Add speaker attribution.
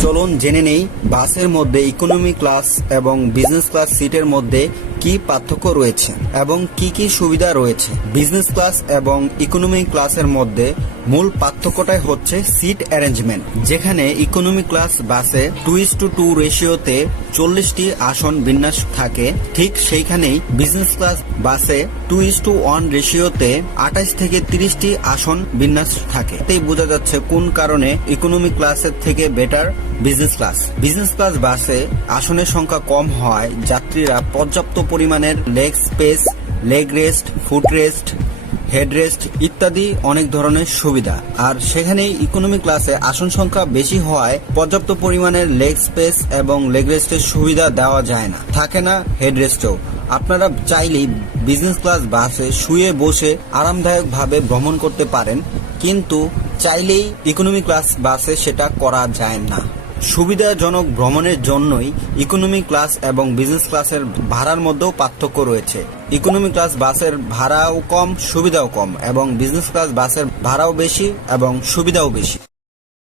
Speaker 1: চলুন জেনে নেই বাসের মধ্যে ইকোনমি ক্লাস এবং বিজনেস ক্লাস সিটের মধ্যে কি পার্থক্য রয়েছে এবং কি কি সুবিধা রয়েছে? বিজনেস ক্লাস এবং ইকোনমি ক্লাসের মধ্যে মূল পার্থক্যটাই হচ্ছে সিট অ্যারেঞ্জমেন্ট যেখানে ইকোনমি ক্লাস বাসে টু ইস টু টু রেশিওতে চল্লিশটি আসন বিন্যাস থাকে। ঠিক সেইখানেই বিজনেস ক্লাস বাসে টু ইস টু ওয়ান রেশিওতে আঠাশ থেকে তিরিশটি আসন বিন্যাস থাকে। এতেই বোঝা যাচ্ছে কোন কারণে ইকোনমি ক্লাসের থেকে better business class business class বাসে আসনের সংখ্যা কম হওয়ায় যাত্রীরা পর্যাপ্ত পরিমাণের leg space leg rest foot rest headrest ইত্যাদি অনেক ধরনের সুবিধা। আর সেখানে ইকোনমি ক্লাসে আসন সংখ্যা বেশি হওয়ায় পর্যাপ্ত পরিমাণের লেগ স্পেস এবং লেগ রেস্টের সুবিধা দেওয়া যায় না। থাকে না হেডরেস্টও আপনারা চাইলেই বিজনেস ক্লাস বাসে শুয়ে বসে আরামদায়কভাবে ভ্রমণ করতে পারেন, কিন্তু চাইলেই ইকোনমি ক্লাস বাসে সেটা করা যায় না। সুবিধাজনক ভ্রমণের জন্যই ইকোনমি ক্লাস এবং বিজনেস ক্লাসের ভাড়ার মধ্যেও পার্থক্য রয়েছে। ইকোনমি ক্লাস বাসের ভাড়াও কম, সুবিধাও কম এবং বিজনেস ক্লাস বাসের ভাড়াও বেশি এবং সুবিধাও বেশি।